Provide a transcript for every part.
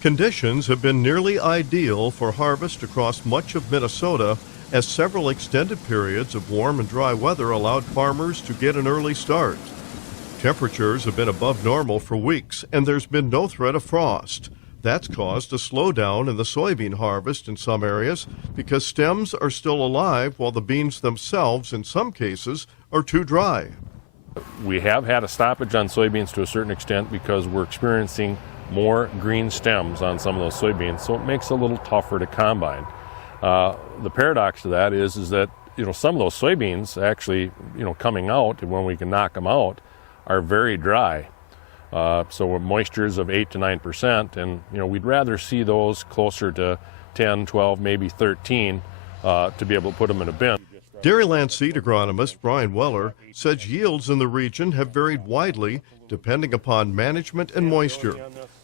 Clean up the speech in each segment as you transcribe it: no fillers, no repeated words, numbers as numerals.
Conditions have been nearly ideal for harvest across much of Minnesota, as several extended periods of warm and dry weather allowed farmers to get an early start. Temperatures have been above normal for weeks, and there's been no threat of frost. That's caused a slowdown in the soybean harvest in some areas because stems are still alive while the beans themselves, in some cases, are too dry. We have had a stoppage on soybeans to a certain extent because we're experiencing more green stems on some of those soybeans, so it makes it a little tougher to combine. The paradox to that is that some of those soybeans actually coming out, when we can knock them out, are very dry. So moistures of 8 to 9%, and we'd rather see those closer to 10, 12, maybe 13 to be able to put them in a bin. Dairyland seed agronomist Brian Weller says yields in the region have varied widely depending upon management and moisture.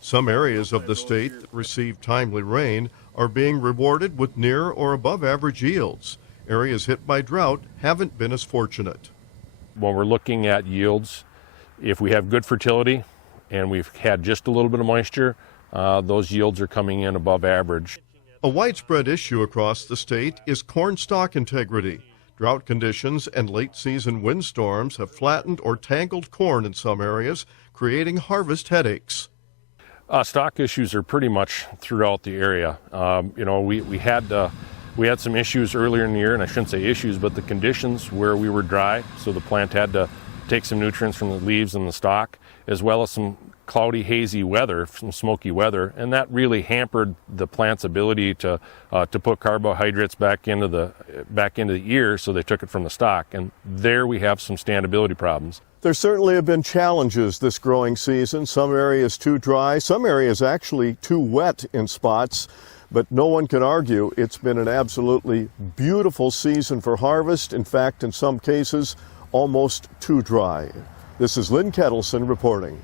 Some areas of the state that receive timely rain are being rewarded with near or above average yields. Areas hit by drought haven't been as fortunate. When we're looking at yields, if we have good fertility and we've had just a little bit of moisture, those yields are coming in above average. A widespread issue across the state is corn stalk integrity. Drought conditions and late-season windstorms have flattened or tangled corn in some areas, creating harvest headaches. Stalk issues are pretty much throughout the area. We had some issues earlier in the year, and I shouldn't say issues, but the conditions where we were dry, so the plant had to take some nutrients from the leaves and the stalk, as well as some cloudy, hazy weather, some smoky weather, and that really hampered the plant's ability to put carbohydrates back into the ear, so they took it from the stalk, and there we have some standability problems. There certainly have been challenges this growing season. Some areas too dry, some areas actually too wet in spots, but no one can argue it's been an absolutely beautiful season for harvest. In fact, in some cases, almost too dry. This is Lynn Ketelsen reporting.